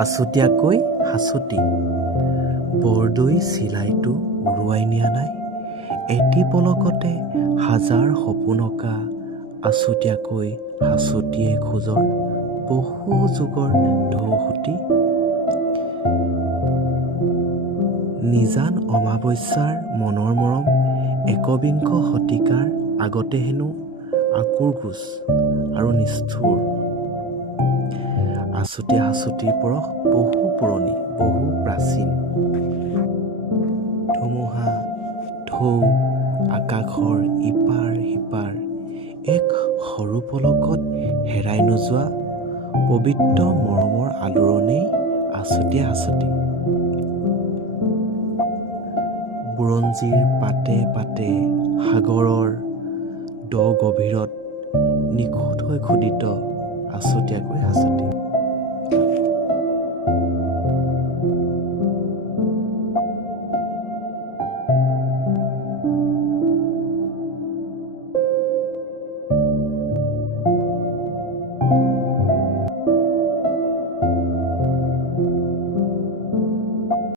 আছুতীয়াকৈ হাঁচতি বৰদৈ চিলাইটো উৰুৱাই নিয়া নাই এটি পলকতে হাজাৰ সপোনকা আছুতীয়াকৈ হাঁচতিয়ে খোজৰ বহু যুগৰ ঢৌসুতি। নিজান অমাৱস্যাৰ মনৰ মৰম একবিংশ শতিকাৰ আগতে হেনো আকুৰ গোজ আৰু নিষ্ঠুৰ। আছুতীয়া হাঁচতিৰ পৰশ বহু পুৰণি বহু প্ৰাচীন। ধুমুহা ঢৌ আকাশৰ ইপাৰ সিপাৰ এক সৰু পলকত হেৰাই নোযোৱা পবিত্ৰ মৰমৰ আলোড়নেই আছুতীয়া হাঁচতি বুৰঞ্জীৰ পাতে পাতে সাগৰৰ দ গভীৰত নিখুঁত হৈ খোদিত আছুতীয়াকৈ হাঁচতি